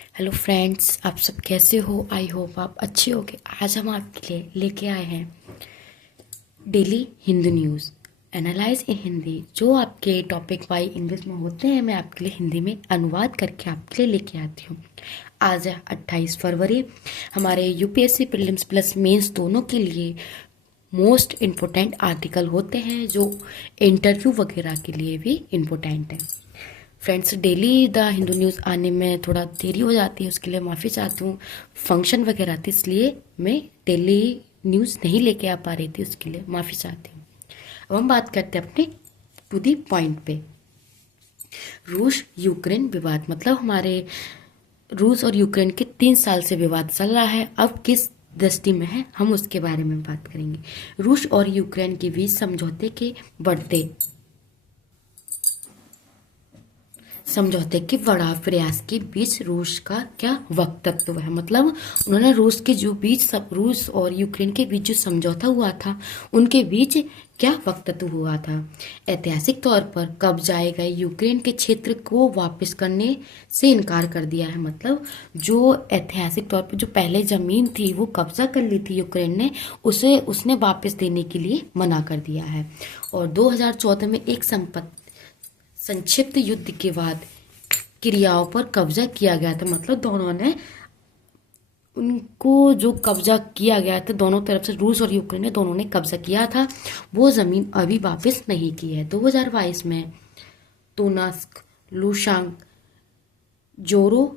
Hello friends, आप सब कैसे हो? आई होप आप अच्छे होगे। आज हम आपके लिए लेके आए हैं डेली हिंदी न्यूज़ एनालाइज इन हिंदी। जो आपके टॉपिक वाइज इंग्लिश में होते हैं, मैं आपके लिए हिंदी में अनुवाद करके आपके लिए लेके आती हूँ। आज है 28 फरवरी। हमारे यूपीएससी प्रीलिम्स प्लस मेंस दोनों के लिए मोस्ट इम्पोर्टेंट आर्टिकल होते हैं, जो इंटरव्यू वगैरह के लिए भी इम्पोर्टेंट है। Friends, daily the Hindu news आने में थोड़ा देरी हो जाती है, उसके लिए माफ़ी चाहती हूँ। फंक्शन वगैरह थी, इसलिए मैं डेली न्यूज़ नहीं लेके आ पा रही थी, उसके लिए माफ़ी चाहती हूँ। अब हम बात करते हैं अपने टू दी पॉइंट पे। रूस यूक्रेन विवाद, मतलब हमारे रूस और यूक्रेन के 3 साल से विवाद चल रहा है। अब किस दृष्टि में है, हम उसके बारे में बात करेंगे। रूस और यूक्रेन के बीच समझौते के बड़ा प्रयास के बीच रूस का क्या वक्तव्य है। मतलब उन्होंने रूस के जो बीच सब रूस और यूक्रेन के बीच जो समझौता हुआ था, उनके बीच क्या वक्तव्य हुआ था। ऐतिहासिक तौर पर कब्जाए गए यूक्रेन के क्षेत्र को वापस करने से इनकार कर दिया है। मतलब जो ऐतिहासिक तौर पर जो पहले जमीन थी वो कब्जा कर ली थी यूक्रेन ने, उसे उसने वापस देने के लिए मना कर दिया है। और 2014 में एक संक्षिप्त युद्ध के बाद क्रियाओं पर कब्जा किया गया था। मतलब दोनों ने उनको जो कब्जा किया गया था, दोनों तरफ से रूस और यूक्रेन ने दोनों ने कब्जा किया था, वो जमीन अभी वापस नहीं की है। 2022 में तोनास्क, लुशांक, जोरो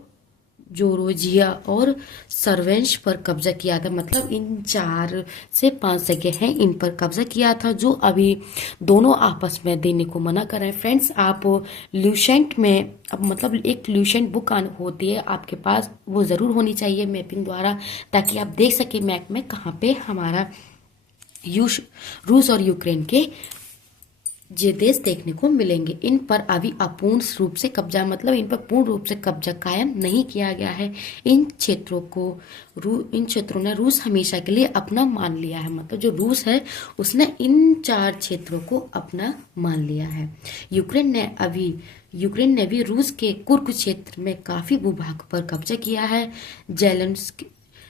जोरोजिया और सर्वेंश पर कब्जा किया था। मतलब इन 4 से 5 जगह हैं, इन पर कब्जा किया था, जो अभी दोनों आपस में देने को मना कर रहे हैं। फ्रेंड्स, आप ल्यूसेंट में अब मतलब एक ल्यूसेंट बुक होती है आपके पास, वो ज़रूर होनी चाहिए मैपिंग द्वारा, ताकि आप देख सके मैप में कहाँ पे हमारा रूस और यूक्रेन के ये देश देखने को मिलेंगे। इन पर अभी अपूर्ण रूप से कब्जा, मतलब इन पर पूर्ण रूप से कब्जा कायम नहीं किया गया है। इन क्षेत्रों ने रूस हमेशा के लिए अपना मान लिया है। मतलब जो रूस है उसने इन 4 क्षेत्रों को अपना मान लिया है। यूक्रेन ने भी रूस के कुर्क क्षेत्र में काफी भूभाग पर कब्जा किया है।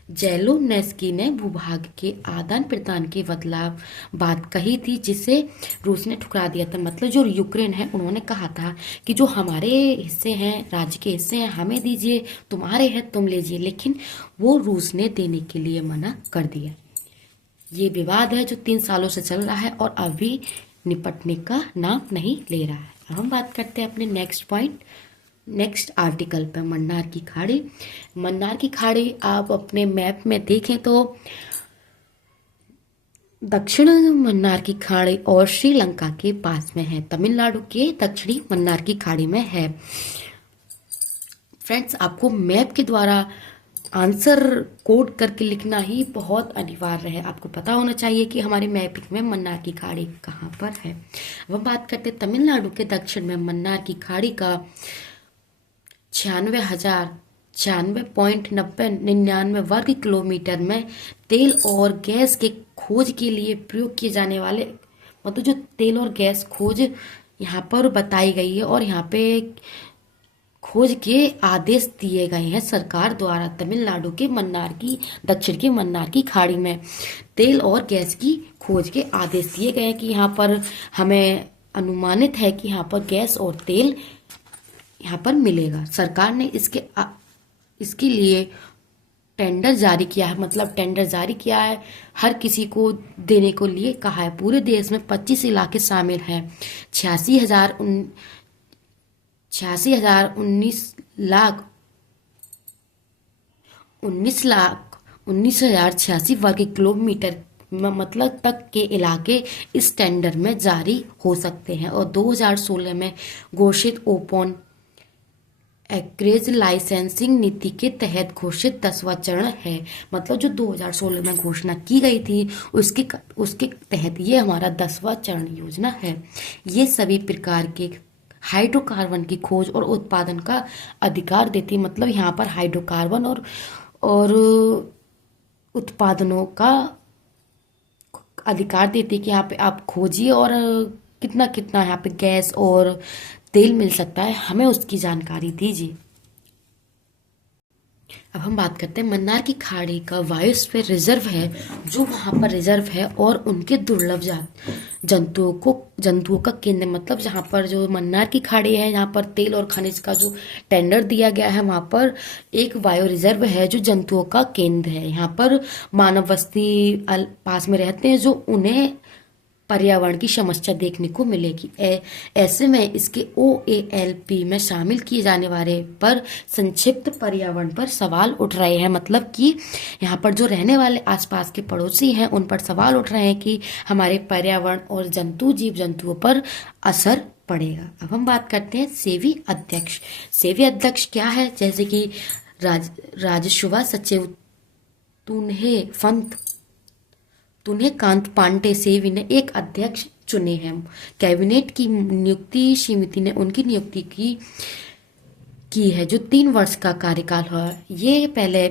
जेलोनेस्की ने भूभाग के आदान प्रदान के बदलाव बात कही थी, जिसे रूस ने ठुकरा दिया था। मतलब जो यूक्रेन है, उन्होंने कहा था कि जो हमारे हिस्से हैं, राज्य के हिस्से हैं, हमें दीजिए, तुम्हारे हैं तुम लीजिए, लेकिन वो रूस ने देने के लिए मना कर दिया। ये विवाद है जो 3 सालों से चल रहा है और अभी निपटने का नाम नहीं ले रहा है। अब हम बात करते हैं अपने नेक्स्ट आर्टिकल पर, मन्नार की खाड़ी आप अपने मैप में देखें तो दक्षिण मन्नार की खाड़ी और श्रीलंका के पास में है, तमिलनाडु के दक्षिणी मन्नार की खाड़ी में है। फ्रेंड्स, आपको मैप के द्वारा आंसर कोड करके लिखना ही बहुत अनिवार्य है। आपको पता होना चाहिए कि हमारे मैपिंग में मन्नार की खाड़ी कहाँ पर है। अब हम बात करते हैं तमिलनाडु के दक्षिण में मन्नार की खाड़ी का 96,096.99 वर्ग किलोमीटर में तेल और गैस के खोज के लिए प्रयोग किए जाने वाले, मतलब जो तेल और गैस खोज यहाँ पर बताई गई है और यहाँ पे खोज के आदेश दिए गए हैं सरकार द्वारा। तमिलनाडु के दक्षिण के मन्नार की खाड़ी में तेल और गैस की खोज के आदेश दिए गए हैं कि यहाँ पर हमें अनुमानित है कि यहाँ पर गैस और तेल यहाँ पर मिलेगा। सरकार ने इसके लिए टेंडर जारी किया है। मतलब टेंडर जारी किया है, हर किसी को देने को लिए कहा है। पूरे देश में 25 इलाके शामिल हैं। 86,000 19,000 19,086 वर्ग किलोमीटर मतलब तक के इलाके इस टेंडर में जारी हो सकते हैं। और 2016 में घोषित ओपन एक्रेज लाइसेंसिंग नीति के तहत घोषित 10वां चरण है। मतलब जो 2016 में घोषणा की गई थी, उसके तहत ये हमारा 10वां चरण योजना है। ये सभी प्रकार के हाइड्रोकार्बन की खोज और उत्पादन का अधिकार देती है। मतलब यहाँ पर हाइड्रोकार्बन और उत्पादनों का अधिकार देती है कि यहाँ पे आप खोजिए और कितना कितना यहाँ पे गैस और तेल मिल सकता है, हमें उसकी जानकारी दीजिए। अब हम बात करते हैं मन्नार की खाड़ी का बायोस्फीयर रिजर्व है, जो वहाँ पर रिजर्व है और उनके दुर्लभ जंतुओं का केंद्र, मतलब जहाँ पर जो मन्नार की खाड़ी है, यहाँ पर तेल और खनिज का जो टेंडर दिया गया है, वहाँ पर एक बायो रिजर्व है जो जंतुओं का केंद्र है। यहाँ पर मानव बस्ती पास में रहते हैं, जो उन्हें पर्यावरण की समस्या देखने को मिलेगी। ऐसे में इसके OALP में शामिल किए जाने वाले पर संक्षिप्त पर्यावरण पर सवाल उठ रहे हैं, मतलब कि यहाँ पर जो रहने वाले आसपास के पड़ोसी हैं उन पर सवाल उठ रहे हैं कि हमारे पर्यावरण और जीव जंतुओं पर असर पड़ेगा। अब हम बात करते हैं सेवी अध्यक्ष। सेवी अध्यक्ष क्या है? जैसे कि राजसुवा सचिव तुन्हेकांत पांडे सेवी ने एक अध्यक्ष चुने हैं। कैबिनेट की नियुक्ति समिति ने उनकी नियुक्ति की है, जो 3 वर्ष का कार्यकाल है। ये पहले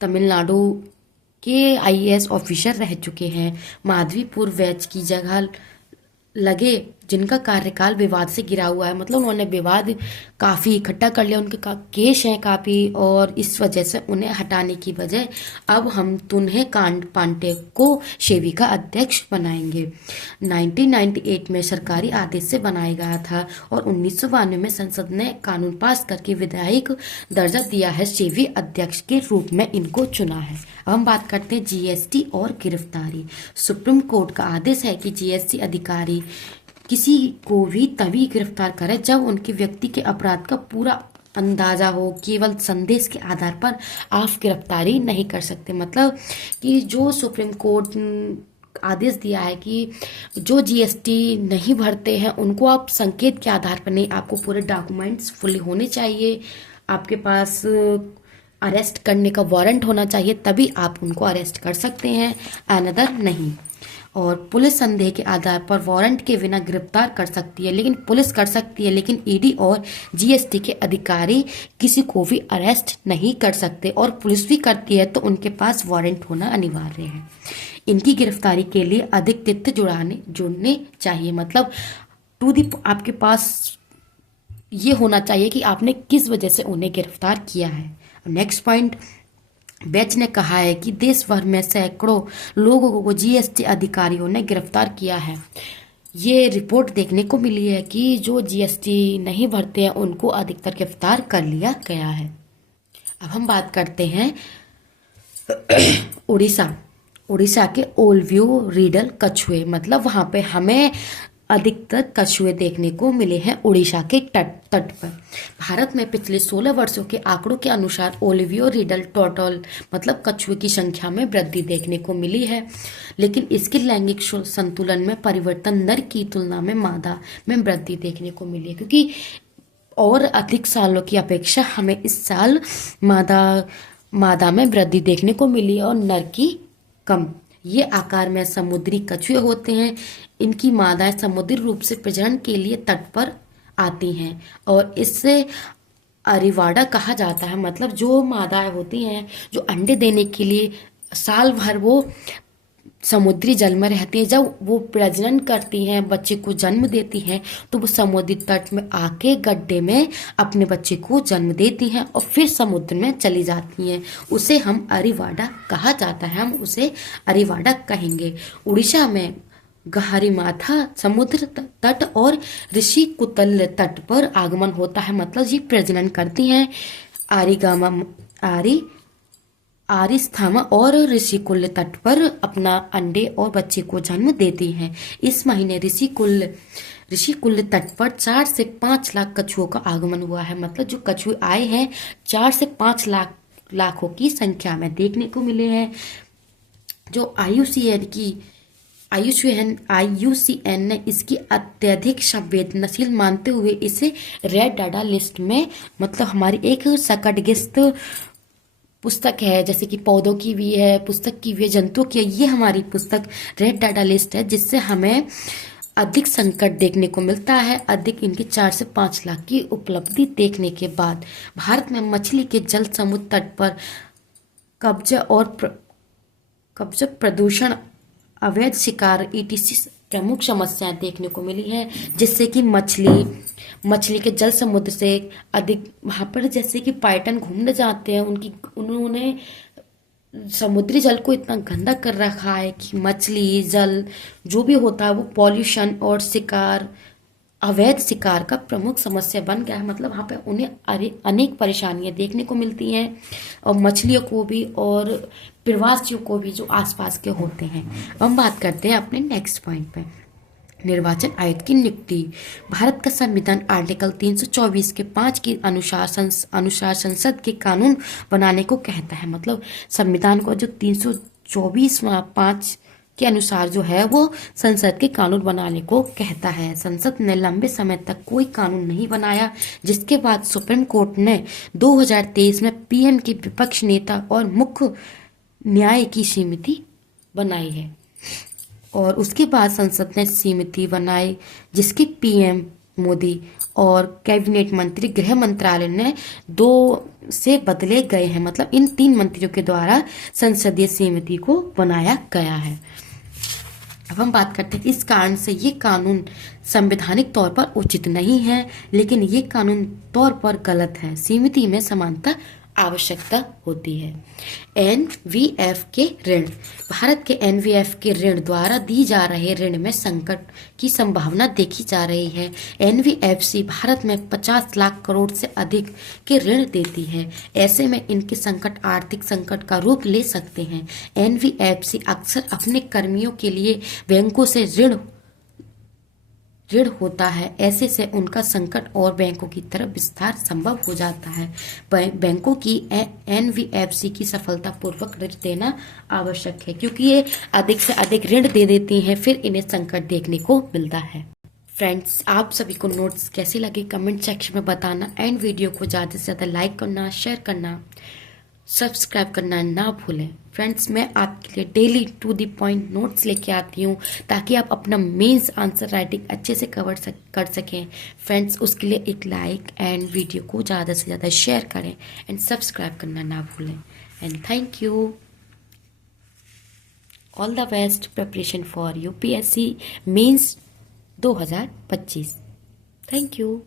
तमिलनाडु के IAS ऑफिसर रह चुके हैं। माधवीपुर बैच की जगह लगे, जिनका कार्यकाल विवाद से घिरा हुआ है, मतलब उन्होंने विवाद काफ़ी इकट्ठा कर लिया, उनके केस हैं काफ़ी, और इस वजह से उन्हें हटाने की बजाय अब हम तुन्हेकांत पांडे को सेवी का अध्यक्ष बनाएंगे। 1998 में सरकारी आदेश से बनाया गया था और 1992 में संसद ने कानून पास करके विधायक दर्जा दिया है। सेवी अध्यक्ष के रूप में इनको चुना है। अब हम बात करते हैं GST और गिरफ्तारी। सुप्रीम कोर्ट का आदेश है कि GST अधिकारी किसी को भी तभी गिरफ्तार करे जब उनके व्यक्ति के अपराध का पूरा अंदाजा हो। केवल संदेश के आधार पर आप गिरफ्तारी नहीं कर सकते। मतलब कि जो सुप्रीम कोर्ट आदेश दिया है कि जो GST नहीं भरते हैं उनको आप संकेत के आधार पर नहीं, आपको पूरे डॉक्यूमेंट्स फुली होने चाहिए, आपके पास अरेस्ट करने का वारंट होना चाहिए, तभी आप उनको अरेस्ट कर सकते हैं, अनदर नहीं। और पुलिस संदेह के आधार पर वारंट के बिना गिरफ्तार कर सकती है, लेकिन पुलिस कर सकती है, लेकिन ED और GST के अधिकारी किसी को भी अरेस्ट नहीं कर सकते। और पुलिस भी करती है तो उनके पास वारंट होना अनिवार्य है। इनकी गिरफ्तारी के लिए अधिक तथ्य जुड़ने चाहिए, मतलब आपके पास ये होना चाहिए कि आपने किस वजह से उन्हें गिरफ्तार किया है। नेक्स्ट पॉइंट, बेच ने कहा है कि देश भर में सैकड़ों लोगों को GST अधिकारियों ने गिरफ्तार किया है। ये रिपोर्ट देखने को मिली है कि जो GST नहीं भरते हैं उनको अधिकतर गिरफ्तार कर लिया गया है। अब हम बात करते हैं उड़ीसा के ओलव्यू रीडल कछुए, मतलब वहाँ पे हमें अधिकतर कछुए देखने को मिले हैं उड़ीसा के तट पर। भारत में पिछले 16 वर्षों के आंकड़ों के अनुसार ओलिवियो रिडल टोटल मतलब कछुए की संख्या में वृद्धि देखने को मिली है, लेकिन इसके लैंगिक संतुलन में परिवर्तन नर की तुलना में मादा में वृद्धि देखने को मिली है, क्योंकि और अधिक सालों की अपेक्षा हमें इस साल मादा में वृद्धि देखने को मिली और नर की कम। ये आकार में समुद्री कछुए होते हैं। इनकी मादाएं समुद्री रूप से प्रजनन के लिए तट पर आती हैं और इससे अरिवाड़ा कहा जाता है। मतलब जो मादाएं होती हैं जो अंडे देने के लिए साल भर वो समुद्री जल में रहती हैं, जब वो प्रजनन करती हैं, बच्चे को जन्म देती हैं, तो वो समुद्री तट में आके गड्ढे में अपने बच्चे को जन्म देती हैं और फिर समुद्र में चली जाती हैं। उसे हम अरिवाड़ा कहा जाता है, हम उसे अरिवाड़ा कहेंगे। उड़ीसा में गहरीमाथा समुद्र तट और ऋषिकुल्य तट पर आगमन होता है, मतलब ये प्रजनन करती हैं। आरिस्थामा और ऋषिकुल्य तट पर अपना अंडे और बच्चे को जन्म देती हैं। इस महीने ऋषिकुल्य तट पर 4 से 5 लाख कछुओं का आगमन हुआ है। मतलब जो कछुए आए हैं 4 से 5 लाखों की संख्या में देखने को मिले हैं। जो IUCN ने इसकी अत्यधिक संवेदनशील मानते हुए इसे रेड डाटा लिस्ट में, मतलब हमारी एक सकटगिस्त पुस्तक है, जैसे कि पौधों की भी है, पुस्तक की भी है, जंतुओं की है, ये हमारी पुस्तक रेड डाटा लिस्ट है, जिससे हमें अधिक संकट देखने को मिलता है। अधिक इनकी 4 से 5 लाख की उपलब्धि देखने के बाद भारत में मछली के जल समुद्र तट पर कब्जा प्रदूषण, अवैध शिकार, प्रमुख समस्याएं देखने को मिली हैं, जिससे कि मछली के जल समुद्र से अधिक वहां पर जैसे कि पर्यटन घूमने जाते हैं, उन्होंने समुद्री जल को इतना गंदा कर रखा है कि मछली जल जो भी होता है वो पॉल्यूशन और शिकार, अवैध शिकार का प्रमुख समस्या बन गया है। मतलब वहाँ पे उन्हें अनेक परेशानियां देखने को मिलती हैं, और मछलियों को भी और प्रवासियों को भी जो आसपास के होते हैं। अब हम बात करते हैं अपने नेक्स्ट पॉइंट पे, निर्वाचन आयोग की नियुक्ति। भारत का संविधान आर्टिकल 324 के 5 के अनुसार संसद के कानून बनाने को कहता है। मतलब संविधान को जो 324 5 के अनुसार जो है वो संसद के कानून बनाने को कहता है। संसद ने लंबे समय तक कोई कानून नहीं बनाया, जिसके बाद सुप्रीम कोर्ट ने 2023 में पीएम के विपक्ष नेता और मुख्य न्याय की समिति बनाई है, और उसके बाद संसद ने समिति बनाई जिसके पीएम मोदी और कैबिनेट मंत्री गृह मंत्रालय ने 2 से बदले गए हैं। मतलब इन 3 मंत्रियों के द्वारा संसदीय समिति को बनाया गया है। अब हम बात करते हैं इस कारण से ये कानून संवैधानिक तौर पर उचित नहीं है, लेकिन ये कानून तौर पर गलत है। समिति में समानता आवश्यकता होती है। एनवीएफ के ऋण। भारत के एनवीएफ के ऋण द्वारा दी जा रहे ऋण में संकट की संभावना देखी जा रही है। एनवीएफसी भारत में 50 लाख करोड़ से अधिक के ऋण देती है। ऐसे में इनके संकट आर्थिक संकट का रूप ले सकते हैं। एनवीएफसी अक्सर अपने कर्मियों के लिए बैंकों से ऋण होता है। ऐसे से उनका संकट और बैंकों की तरफ विस्तार संभव हो जाता है। बैंकों की एनवीएफसी की सफलतापूर्वक ऋण देना आवश्यक है, क्योंकि ये अधिक से अधिक ऋण दे देती हैं, फिर इन्हें संकट देखने को मिलता है। फ्रेंड्स, आप सभी को नोट्स कैसे लगे कमेंट सेक्शन में बताना, एंड वीडियो को ज़्यादा से ज़्यादा लाइक करना, शेयर करना, सब्सक्राइब करना ना भूलें। फ्रेंड्स, मैं आपके लिए daily to the point notes लेके आती हूँ, ताकि आप अपना मेंस आंसर राइटिंग अच्छे से कर सकें। फ्रेंड्स, उसके लिए एक लाइक एंड वीडियो को ज़्यादा से ज़्यादा शेयर करें एंड सब्सक्राइब करना ना भूलें। And thank you. All the best preparation for UPSC mains 2025। Thank you.